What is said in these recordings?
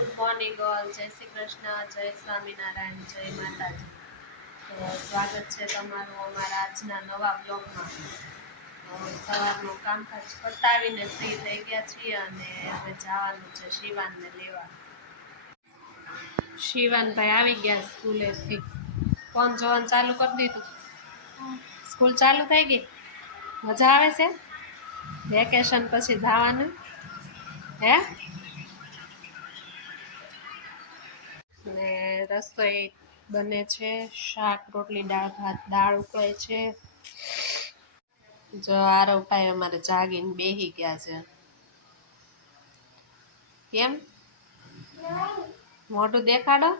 Good morning all, જય શ્રી કૃષ્ણ, જય સ્વામિનારાયણ, જય માતાજી. તો સ્વાગત છે તમારું અમારા આજના નવા બ્લોગમાં. સવારનું કામકાજ પતાવીને ફ્રી થઈ ગયા છીએ અને હવે જવાનું છે શિવાનને લેવા. શિવાનભાઈ આવી ગયા સ્કૂલેથી. ફોન જોવાનું ચાલુ કરી દીધું. સ્કૂલ ચાલુ થઈ ગઈ. મજા આવે છે વેકેશન પછી જવાનું હે? ને રસોઈ બને છે, શાક રોટલી દાળ ભાત, દાળ ઉકળે છે. જો આરવભાઈ અમારે જાગીને બેહી ગયા છે. કેમ મોઢું દેખાડો?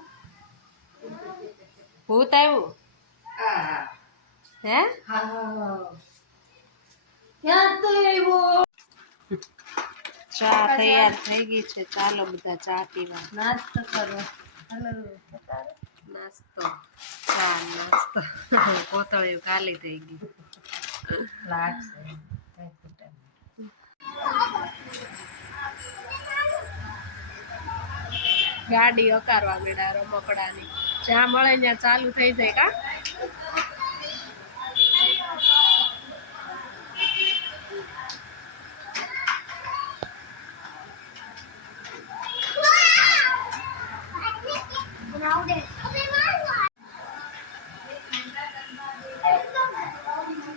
ભૂત આવ્યું હે? ચા તૈયાર થઈ ગઈ છે, ચાલો બધા ચા પીવા. નાસ્તો કરો. નાસ્તો ચા નાસ્તો કોતળિયું ખાલી થઈ ગઈ લાગશે. ગાડી અકારવા મળ્યા રમકડાની, જ્યાં મળે ત્યાં ચાલુ થઈ જાય કા.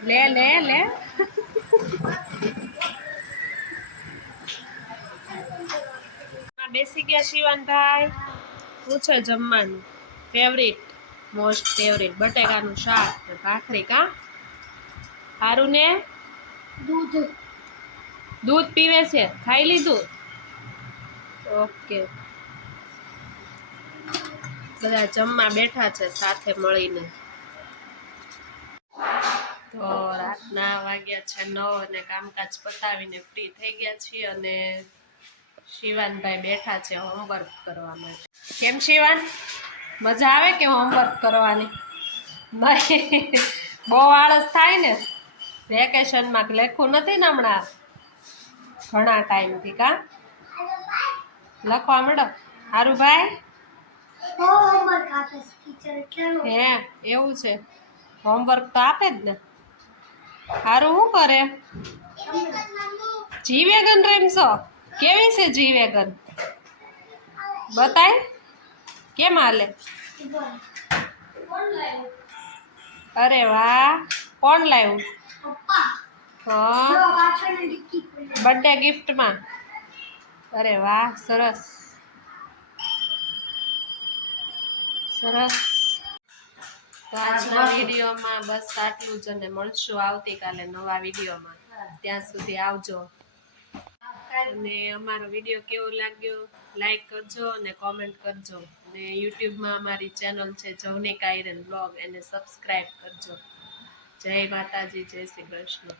લે લે લે બેસી ગયા શિવાનભાઈ. શું છે જમવાનું? ફેવરિટ, મોસ્ટ ફેવરિટ બટેકાનું શાક ને ભાખરી કા. સારું ને? દૂધ પીવે છે, ખાઈ લીધું? ઓકે. બધા જમવા બેઠા છે સાથે મળીને. તો રાતના વાગ્યા છે 9 અને કામકાજ પતાવીને ફ્રી થઈ ગયા છીએ અને શિવાનભાઈ બેઠા છે હોમવર્ક કરવા માટે. કેમ શિવાન, મજા આવે કે હોમવર્ક કરવાની? નહીં, બહુ આળસ થાય ને. વેકેશનમાં લખવું નથી ને હમણાં ઘણા ટાઈમથી કા. લખવા માંડો. હારું ભાઈ હે એવું છે, હોમવર્ક તો આપે જ ને. હારું શું કરે? જી વેગન રેમશો? કેવી છે જી વેગન? બતાય કેમ હાલે? અરે વાહ, કોણ લાવ્યું? હા, બર્થડે ગિફ્ટમાં. અરે વાહ, સરસ સરસ. તો આજના વિડીયોમાં બસ આટલું જ અને મળશું આવતીકાલે નવા વિડીયોમાં. ત્યાં સુધી આવજો. અને અમારો વિડીયો કેવો લાગ્યો લાઈક કરજો અને કોમેન્ટ કરજો. અને યુટ્યુબમાં અમારી ચેનલ છે જવનિકા આયરન બ્લોગ, એને સબસ્ક્રાઈબ કરજો. જય માતાજી, જય શ્રી કૃષ્ણ.